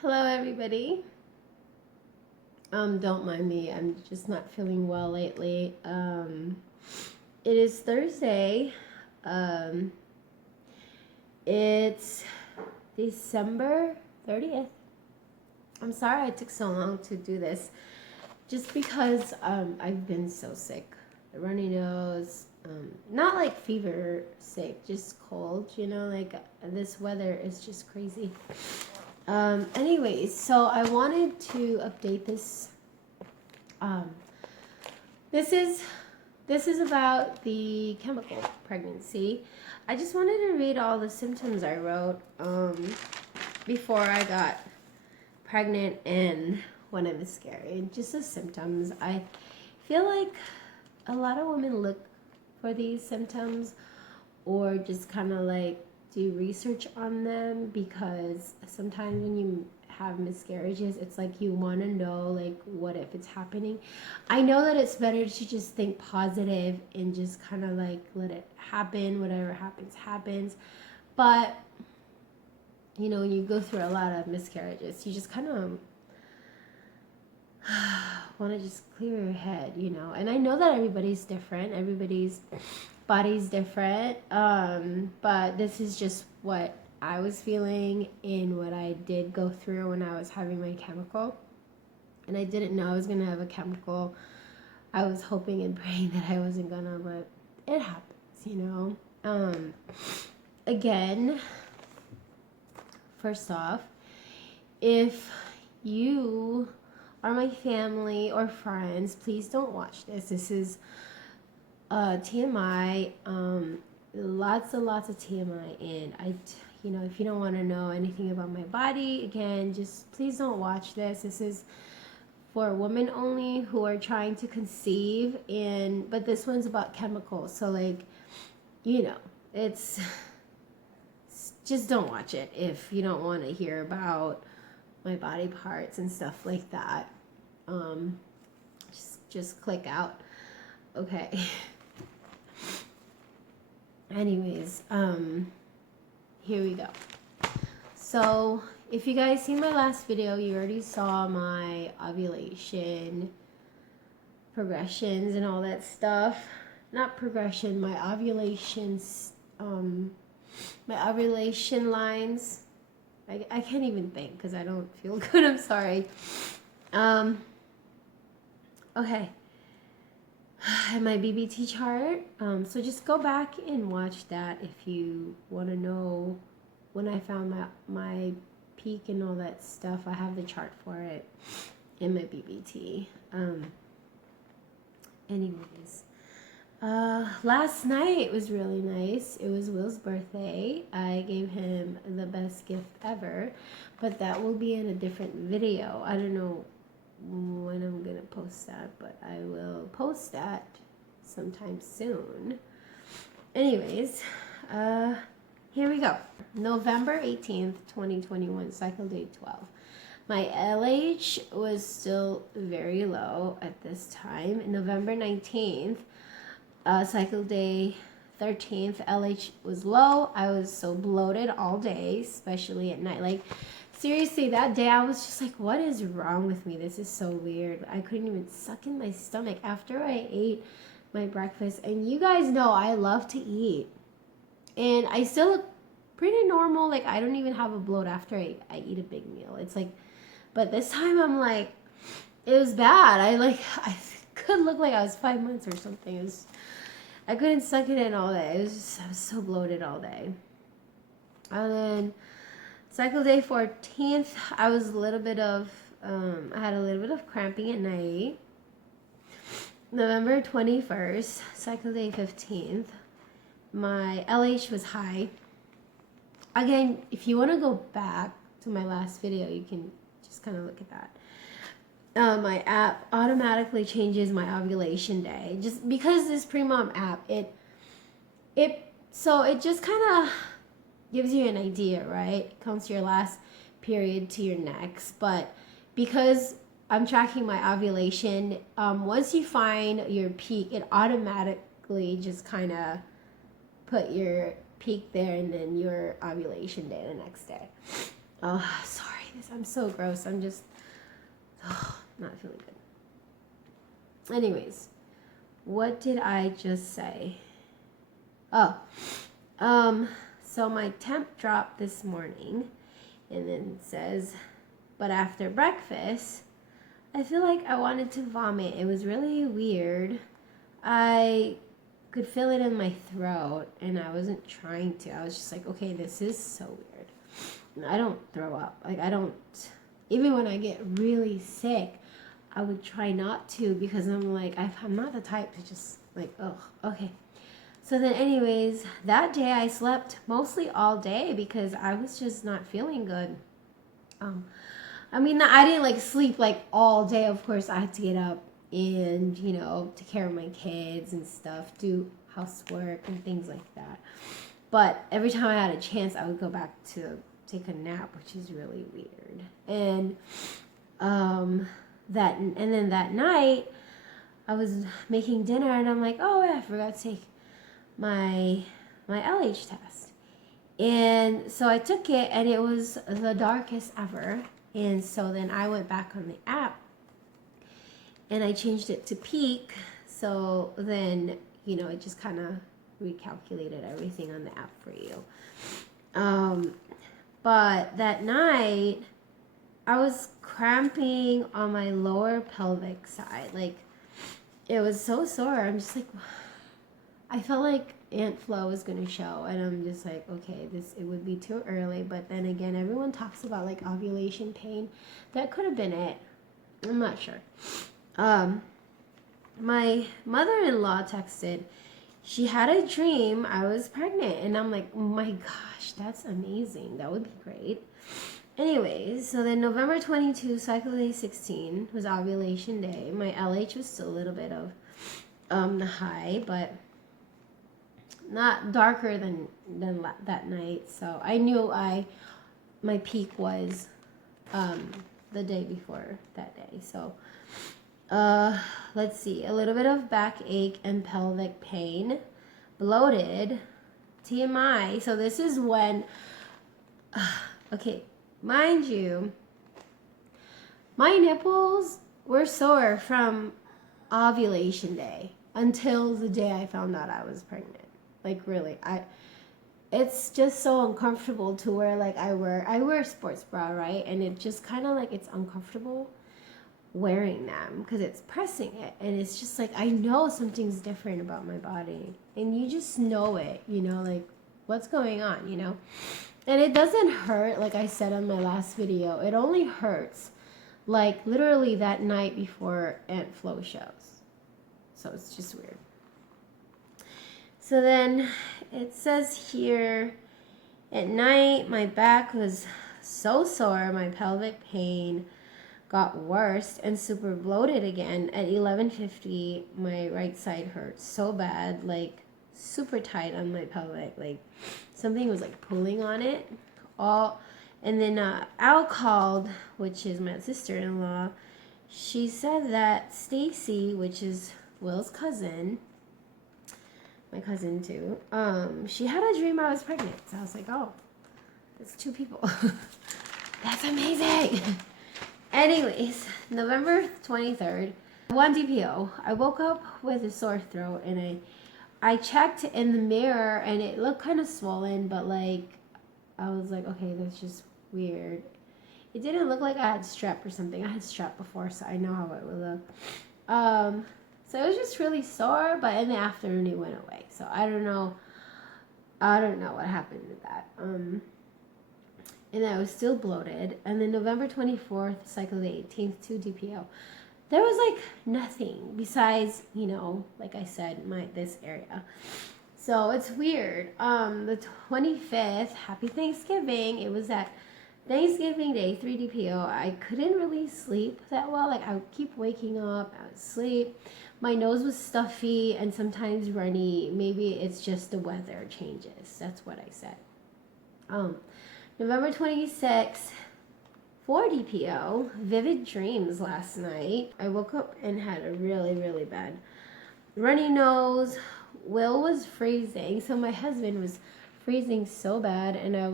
Hello, everybody. Don't mind me. I'm just not feeling well lately. It is Thursday. Um, it's December 30th. I'm sorry I took so long to do this. Just because I've been so sick. Runny nose. Not like fever sick, just cold, like this weather is just crazy. Anyways, so I wanted to update this. Um, this is about the chemical pregnancy. I just wanted to read all the symptoms I wrote before I got pregnant and when I miscarried. Just the symptoms. I feel like a lot of women look for these symptoms or just kind of like do research on them, because sometimes when you have miscarriages, it's like you want to know, like, what if it's happening. I know that it's better to just think positive and just kind of like let it happen. Whatever happens. But when you go through a lot of miscarriages, you just kind of want to just clear your head, and I know that everybody's different, everybody's body's different, but this is just what I was feeling and what I did go through when I was having my chemical. And I didn't know I was gonna have a chemical. I was hoping and praying that I wasn't gonna, but it happens. Again, first off, if you are my family or friends, please don't watch this. This is TMI, lots and lots of TMI, and if you don't want to know anything about my body, again, just please don't watch this. This is for women only who are trying to conceive, but this one's about chemicals, so it's just don't watch it if you don't want to hear about my body parts and stuff like that. Just click out. Okay. Anyways, here we go. So if you guys seen my last video, you already saw my ovulation progressions and all that stuff. Not progression, my ovulations, my ovulation lines. I can't even think because I don't feel good. I'm sorry. Okay. And my BBT chart. So just go back and watch that if you want to know when I found my peak and all that stuff. I have the chart for it in my BBT. Anyways, last night was really nice. It was Will's birthday. I gave him the best gift ever, but that will be in a different video. I don't know when I'm gonna post that, but I will post that sometime soon. Anyways, here we go. November 18th, 2021, cycle day 12. My LH was still very low at this time. November 19th, cycle day 13th, LH was low. I was so bloated all day, especially at night. Like, seriously, that day I was just like, what is wrong with me? This is so weird. I couldn't even suck in my stomach after I ate my breakfast. And you guys know I love to eat. And I still look pretty normal. Like, I don't even have a bloat after I eat a big meal. It's like, but this time I'm like, it was bad. I could look like I was 5 months or something. I couldn't suck it in all day. I was so bloated all day. And then cycle day 14th, I was a little bit of, I had a little bit of cramping at night. November 21st, cycle day 15th, my LH was high. Again, if you want to go back to my last video, you can just kind of look at that. My app automatically changes my ovulation day, just because this pre-mom app, it just kind of gives you an idea, right? It counts your last period to your next, but because I'm tracking my ovulation, once you find your peak, it automatically just kind of put your peak there and then your ovulation day the next day. Oh, sorry, guess I'm so gross. I'm just not feeling good. Anyways, what did I just say? Oh, so my temp dropped this morning, and then it says, but after breakfast, I feel like I wanted to vomit. It was really weird. I could feel it in my throat, and I wasn't trying to. I was just like, okay, this is so weird. And I don't throw up. Like, I don't, even when I get really sick, I would try not to, because I'm like, I'm not the type to just like, oh, okay. So then anyways, that day I slept mostly all day because I was just not feeling good. I mean, I didn't like sleep like all day. Of course, I had to get up and, you know, take care of my kids and stuff, do housework and things like that. But every time I had a chance, I would go back to take a nap, which is really weird. And then that night, I was making dinner, and I'm like, oh yeah, I forgot to take my LH test. And so I took it, and it was the darkest ever. And so then I went back on the app, and I changed it to peak. So then, you know, it just kind of recalculated everything on the app for you. But that night, I was cramping on my lower pelvic side. Like, it was so sore. I'm just like, I felt like Aunt Flo was going to show, and I'm just like, okay, it would be too early. But then again, everyone talks about like ovulation pain. That could have been it. I'm not sure. My mother-in-law texted, she had a dream I was pregnant, and I'm like, oh my gosh, that's amazing. That would be great. Anyways, so then November 22, cycle day 16 was ovulation day. My LH was still a little bit of the high, but not darker than that night. So I knew my peak was the day before that day. So let's see, a little bit of backache and pelvic pain, bloated, TMI. So this is when okay, mind you, my nipples were sore from ovulation day until the day I found out I was pregnant. Like, really, it's just so uncomfortable to wear. Like, I wear a sports bra, right? And it just kind of like, it's uncomfortable wearing them because it's pressing it, and it's just like, I know something's different about my body, and you just know it, you know, like, what's going on, you know. And it doesn't hurt, like I said on my last video. It only hurts like literally that night before Aunt Flo shows. So it's just weird. So then it says here, at night my back was so sore, my pelvic pain got worse and super bloated again. At 11:50, my right side hurt so bad, like super tight on my pelvic, like something was like pulling on it. And then Al called, which is my sister-in-law. She said that Stacy, which is Will's cousin, my cousin too, she had a dream I was pregnant. So I was like, oh, that's two people. That's amazing. Anyways, November 23rd, 1 DPO. I woke up with a sore throat, and I checked in the mirror, and it looked kind of swollen, but like, I was like, okay, that's just weird. It didn't look like I had strep or something. I had strep before, so I know how it would look. So it was just really sore, but in the afternoon it went away. So I don't know what happened with that. And I was still bloated. And then November 24th, cycle the 18th, 2 DPO. There was like nothing besides, you know, like I said, this area. So it's weird. The 25th, happy Thanksgiving. It was at Thanksgiving Day, 3 DPO. I couldn't really sleep that well. Like, I would keep waking up, I would sleep. My nose was stuffy and sometimes runny. Maybe it's just the weather changes. That's what I said. November 26th, 4 DPO, vivid dreams last night. I woke up and had a really, really bad runny nose. Will was freezing, so my husband was freezing so bad, and I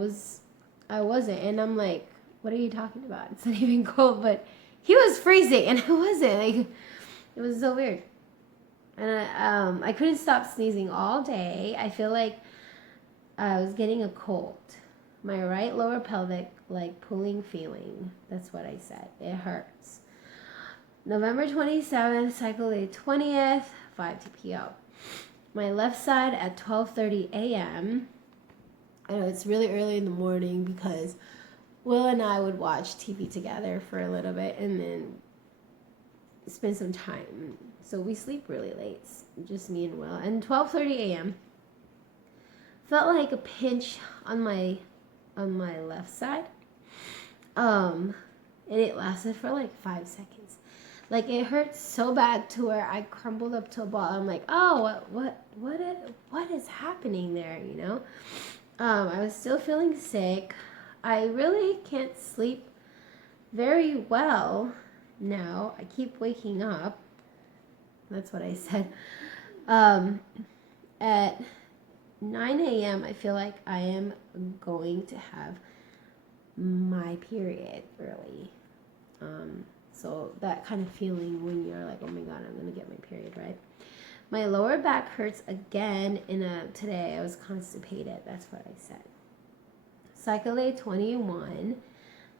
wasn't, and I'm like, what are you talking about? It's not even cold. But he was freezing, and I wasn't. Like, it was so weird. And I couldn't stop sneezing all day. I feel like I was getting a cold. My right lower pelvic, like, pulling feeling. That's what I said. It hurts. November 27th, cycle day 20th, 5 TPO. My left side at 12:30 a.m. I know it's really early in the morning because Will and I would watch TV together for a little bit and then spend some time. So we sleep really late, just me and Will. And 12:30 a.m. felt like a pinch on my left side. And it lasted for like 5 seconds. Like, it hurt so bad to where I crumbled up to a ball. I'm like, oh, what is happening there, you know? I was still feeling sick. I really can't sleep very well now. I keep waking up. That's what I said. At 9 a.m., I feel like I am going to have my period early. So that kind of feeling when you're like, oh my God, I'm going to get my period, right? My lower back hurts again. Today I was constipated. That's what I said. Cycle day 21,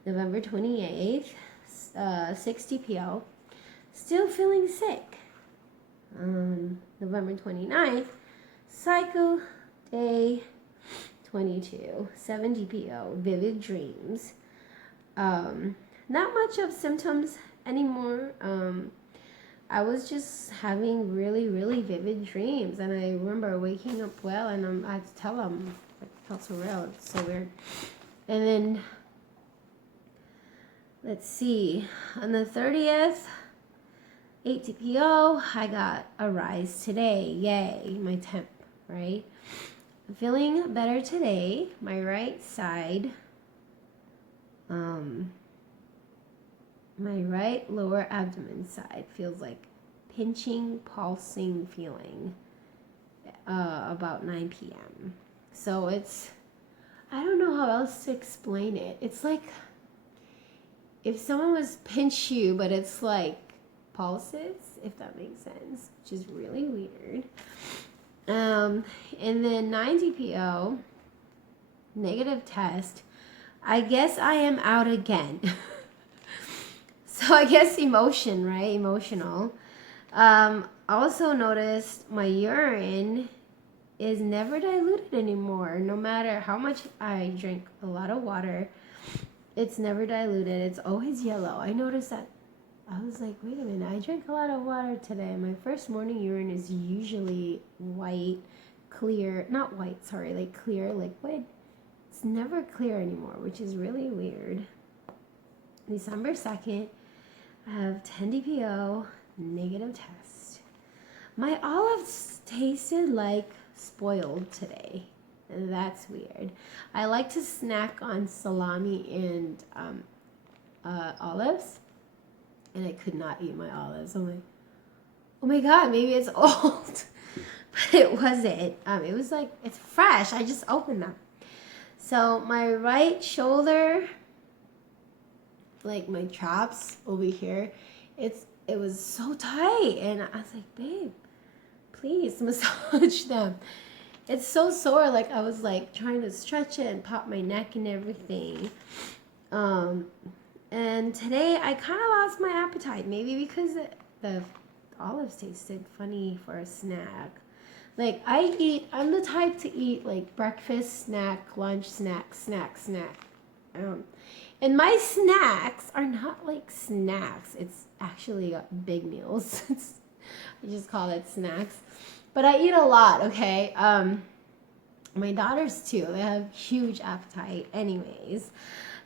November 28th, 6 TPO. Still feeling sick. November 29th, cycle day 22, 7 DPO, vivid dreams. Not much of symptoms anymore. I was just having really, really vivid dreams, and I remember waking up well, and I had to tell them, it felt so real, it's so weird. And then, let's see, on the 30th, 8 TPO, I got a rise today, yay, my temp, right? I'm feeling better today. My right side, my right lower abdomen side feels like pinching, pulsing feeling about 9 p.m. So it's, I don't know how else to explain it. It's like if someone was pinch you, but it's like pulses, if that makes sense, which is really weird. And then 9 DPO, negative test. I guess I am out again. So I guess emotional. Also noticed my urine is never diluted anymore. No matter how much I drink a lot of water, it's never diluted. It's always yellow. I noticed that. I was like, wait a minute, I drank a lot of water today. My first morning urine is usually white, clear, not white, sorry, like clear liquid. It's never clear anymore, which is really weird. December 2nd, I have 10 DPO, negative test. My olives tasted like spoiled today. And that's weird. I like to snack on salami and olives. And I could not eat my olives. I'm like, oh my God, maybe it's old. But it wasn't. It was like, it's fresh. I just opened them. So my right shoulder, like my traps over here, it was so tight. And I was like, babe, please massage them. It's so sore. Like I was like trying to stretch it and pop my neck and everything. And today I kind of lost my appetite. Maybe because the olives tasted funny for a snack. Like I'm the type to eat like breakfast, snack, lunch, snack. And my snacks are not like snacks. It's actually big meals. I just call it snacks. But I eat a lot, okay? My daughters too. They have huge appetite anyways.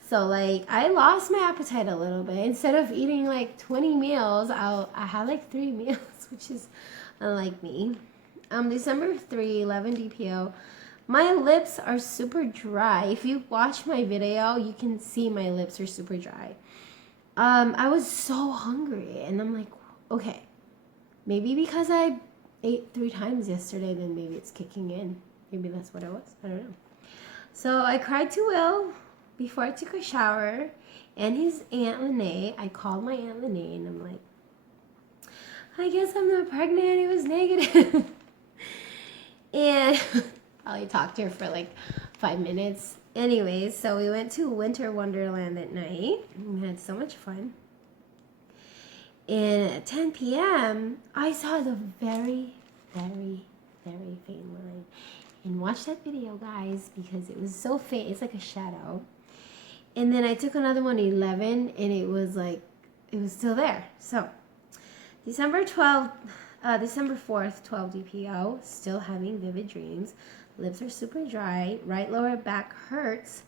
So like I lost my appetite a little bit. Instead of eating like 20 meals, I had like 3 meals, which is unlike me. December 3, 11 DPO. My lips are super dry. If you watch my video, you can see my lips are super dry. I was so hungry, and I'm like, okay, maybe because I ate 3 times yesterday, then maybe it's kicking in. Maybe that's what it was. I don't know. So I cried to Will before I took a shower. and his Aunt Lene. I called my Aunt Lene and I'm like, I guess I'm not pregnant. It was negative. And I talked to her for like 5 minutes. Anyways, so we went to Winter Wonderland at night. We had so much fun. And at 10 p.m., I saw the very, very, very faint line. And watch that video, guys, because it was so faint. It's like a shadow. And then I took another one at 11, and it was still there. So December 4th, 12 DPO, still having vivid dreams. Lips are super dry. Right lower back hurts.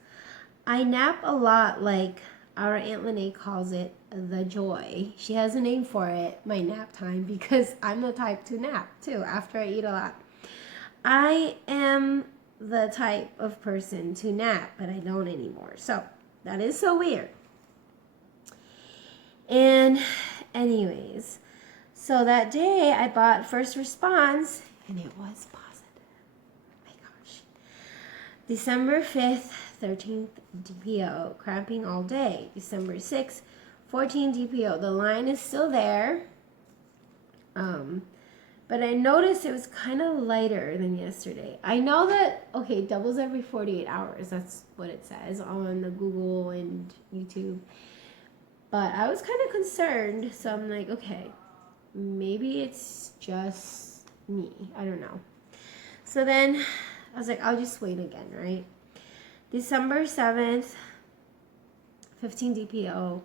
I nap a lot, like our Aunt Lene calls it the joy. She has a name for it, my nap time, because I'm the type to nap too after I eat a lot. I am the type of person to nap, but I don't anymore. So that is so weird. And anyways, so that day I bought First Response and it was positive. Oh my gosh. December 5th, 13th DPO, cramping all day. December 6th, 14 DPO. The line is still there. But I noticed it was kind of lighter than yesterday. I know that, okay, doubles every 48 hours. That's what it says on the Google and YouTube. But I was kind of concerned. So I'm like, okay, maybe it's just me. I don't know. So then I was like, I'll just wait again, right? December 7th, 15 DPO.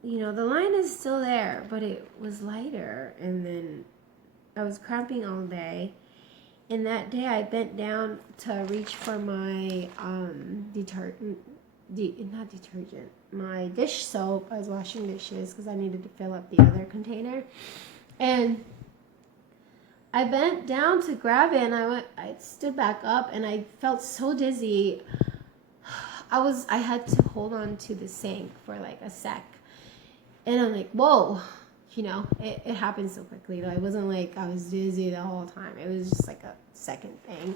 You know, the line is still there, but it was lighter. And then I was cramping all day. And that day I bent down to reach for my my dish soap. I was washing dishes because I needed to fill up the other container. And I bent down to grab it, and I stood back up, and I felt so dizzy. I had to hold on to the sink for like a sec. And I'm like, whoa, you know, it happened so quickly though. It wasn't like I was dizzy the whole time. It was just like a second thing.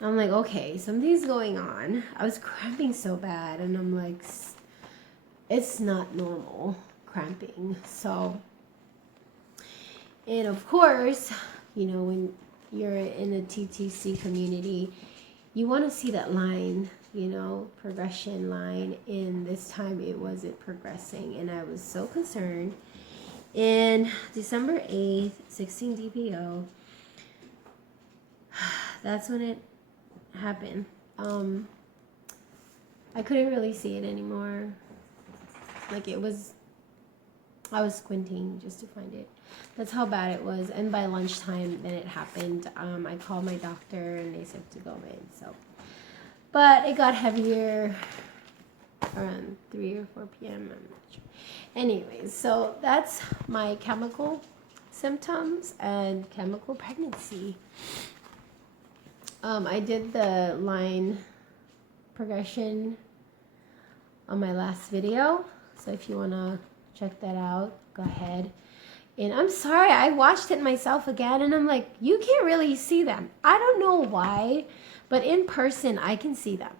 I'm like, okay, something's going on. I was cramping so bad, and I'm like, it's not normal cramping. So, and of course, you know, when you're in a TTC community, you want to see that line, you know, progression line, and this time it wasn't progressing, and I was so concerned. And December 8th, 16 DPO, that's when it happened. I couldn't really see it anymore. Like I was squinting just to find it. That's how bad it was. And by lunchtime, then it happened. I called my doctor, and they said to go in. So, but it got heavier around 3 or 4 p.m. I'm not sure. Anyways, so that's my chemical symptoms and chemical pregnancy. I did the line progression on my last video. So if you want to check that out, go ahead. And I'm sorry, I watched it myself again, and I'm like, you can't really see them. I don't know why, but in person, I can see them.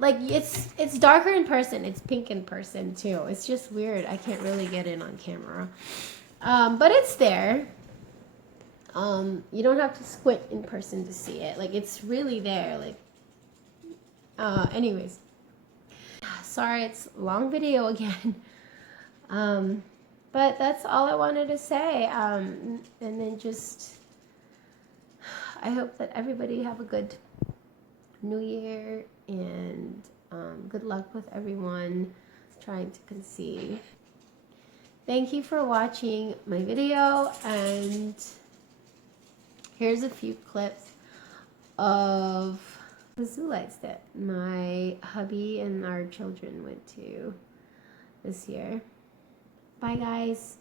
Like, it's darker in person. It's pink in person, too. It's just weird. I can't really get it on camera. But it's there. You don't have to squint in person to see it. Like, it's really there. Like, anyways. Sorry, it's a long video again. But that's all I wanted to say. And then just, I hope that everybody have a good New Year, and good luck with everyone trying to conceive. Thank you for watching my video, and here's a few clips of the zoo lights that my hubby and our children went to this year. Bye, guys.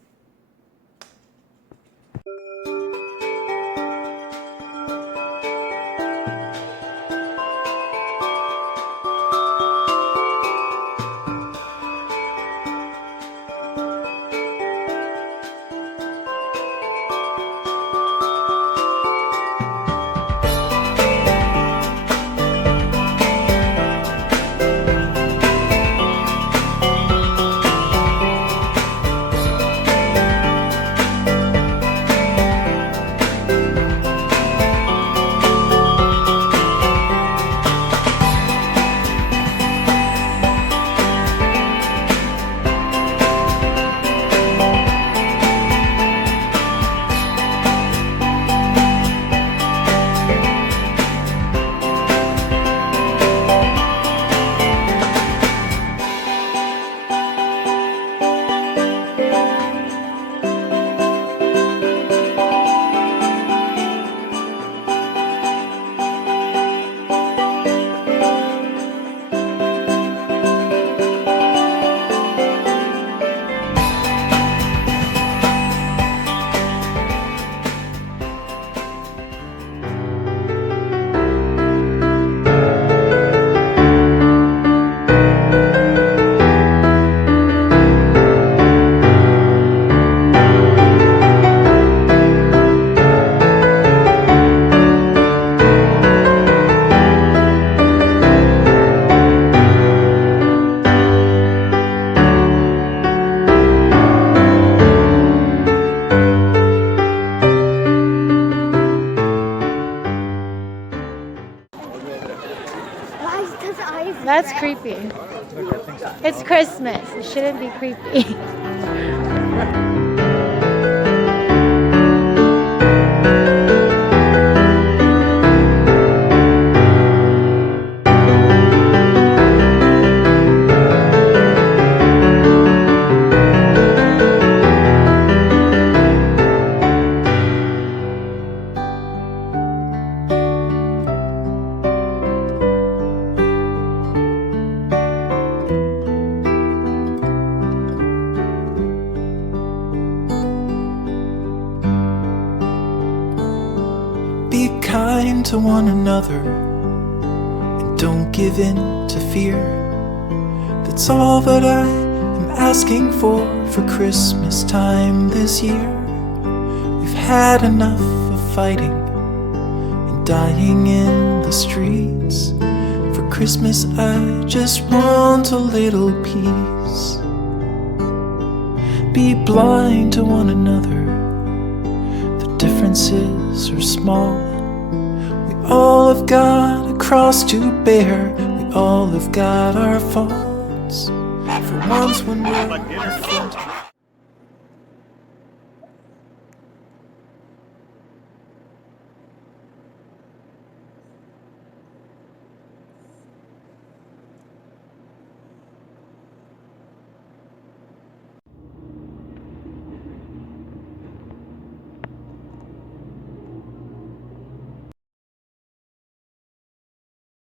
creepy. It's Christmas. It shouldn't be creepy. Be kind to one another and don't give in to fear. That's all that I am asking for Christmas time this year. We've had enough of fighting and dying in the streets. For Christmas I just want a little peace. Be blind to one another, the differences are small. We all have got a cross to bear, we all have got our faults. For once when we're in front